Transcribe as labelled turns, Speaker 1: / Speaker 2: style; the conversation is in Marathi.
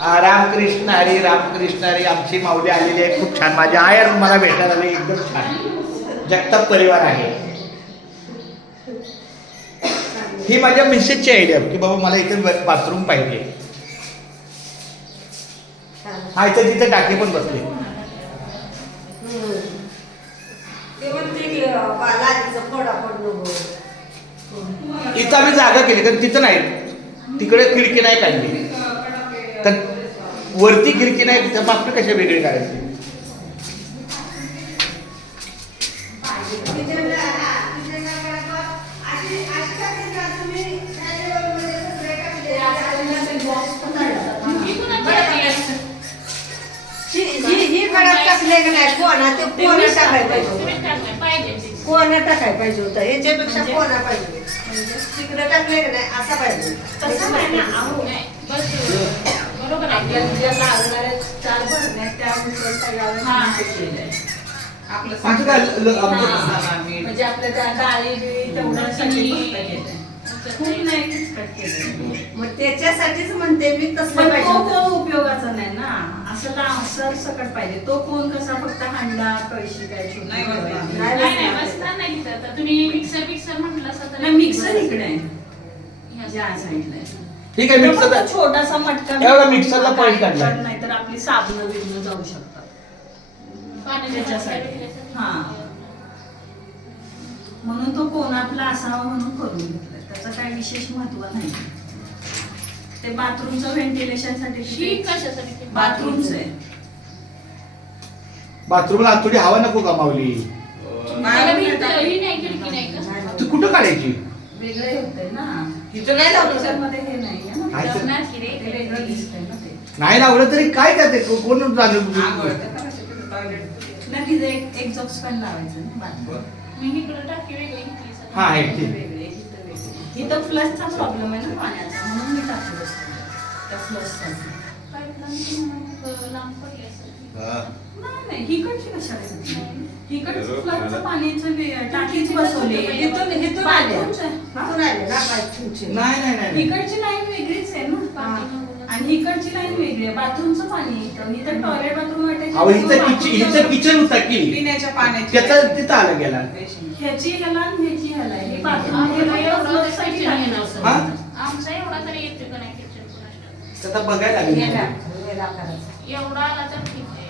Speaker 1: रामकृष्ण हरी रामकृष्ण हरी आमची माऊली आलेली आहे. खूप छान. माझ्या आयर मला भेटायला आली. एकदम छान. जगताप परिवार आहे. ही माझ्या मिसेसची आयडिया की बाबा मला इथे बाथरूम पाहिजे. हा इथं तिथे टाके पण बसले. इथं आम्ही जागा केली कारण तिथं नाही. तिकडे खिडकी नाही काढली. तर वरती खिडकी नाही तिथं मग आपण कशा वेगळी काढायची?
Speaker 2: ही ही कडक टाकले की नाही? कोणा ते कोणा पाहिजे होतं. कोणा टाकायला पाहिजे होतं? ह्याच्यापेक्षा कोणा पाहिजे तिकडे टाकले की नाही? असा पाहिजे
Speaker 3: तसं नाही ना, अहो. बरोबर आहे
Speaker 2: आपल्याला लागणाऱ्या चार भरण्या
Speaker 3: हा.
Speaker 2: हे म्हणजे आपल्या त्या डाळी बिळी तेवढ्यासाठी फक्त केलंय. खूप नाही किचकट केलंय. मग त्याच्यासाठीच म्हणते मी तसलं पाहिजे.
Speaker 4: कोण उपयोगाचा नाही ना असं ना सर सकट पाहिजे तो कोण कसा फक्त हांडा कळशी काय
Speaker 2: नाही. बसणार.
Speaker 3: नाही तुम्ही मिक्सर मिक्सर म्हटलं असं तर
Speaker 4: नाही मिक्सर इकडे आहे
Speaker 3: ह्या
Speaker 4: ज्या साईडला आहे.
Speaker 1: ठीक आहे मिक्सर
Speaker 4: फक्त छोटासा मटका
Speaker 1: एवढा मिक्सरला point काढलाय.
Speaker 4: नाही तर आपली साबण बिबणं जाऊ शकतात. त्याच्यासाठी. हा. म्हणून तो कोण आपला असावा म्हणून करून घेतलाय. त्याचं काही विशेष महत्त्व नाही. ते बाथरूमचं व्हेंटिलेशनसाठी
Speaker 3: ही
Speaker 4: तिथे
Speaker 3: कशासाठी ते?
Speaker 4: बाथरूमचं आहे.
Speaker 1: बाथरूमला थोडी हवा नको
Speaker 3: ही नाही
Speaker 1: तू कुठं काढायची?
Speaker 4: वेगळे होते ना.
Speaker 2: नाही लावलं सर.
Speaker 4: मध्ये हे नाहीये ना
Speaker 1: आहे तर.
Speaker 3: करणार की रे?
Speaker 4: ते वेगळं दिसतंय ना ते
Speaker 1: नाही लावलं तरी काय करते को- कोण जाणून
Speaker 4: नाही तिथे एक एक जॉक्स फॅन लावायचं ना.
Speaker 3: मी इकडं टाकी वेगळी घेतली सर.
Speaker 1: हा, आहे. ठीक.
Speaker 4: वेगळे, इथं वेगळे. इथं फ्लशचा प्रॉब्लेम आहे ना पाण्याचा म्हणून मी टाकलं त्या फ्लशसाठी हिकडची कशाला पाण्याचं टाकीच बसवली. बाथरूमचं आहे. हा?
Speaker 1: नाही नाही नाही
Speaker 4: इकडची लाईन वेगळीच आहे ना. आणि इकडची लाईन वेगळी आहे. बाथरूमचं पाणी इथं. इथं टॉयलेट बाथरूम
Speaker 1: अहो इथं किचन होता की.
Speaker 5: पिण्याच्या पाण्याची
Speaker 1: त्याचा तिथं आला गेला.
Speaker 4: ह्याची ह्याला आणि ह्याची ह्याला आहे. हे बाथरूम हे
Speaker 3: आम्हाला
Speaker 4: फक्त
Speaker 3: एवढं
Speaker 4: flood
Speaker 3: तरी
Speaker 4: साठी
Speaker 3: kitchen
Speaker 4: आहे
Speaker 3: आहे
Speaker 4: ना.
Speaker 3: ना.
Speaker 1: हा
Speaker 3: आमचा एवढा तरी येतो का नाही किचन कुणास ठाऊक.
Speaker 1: आता बघायला लागेल.
Speaker 3: एवढा आला तर ठीक आहे.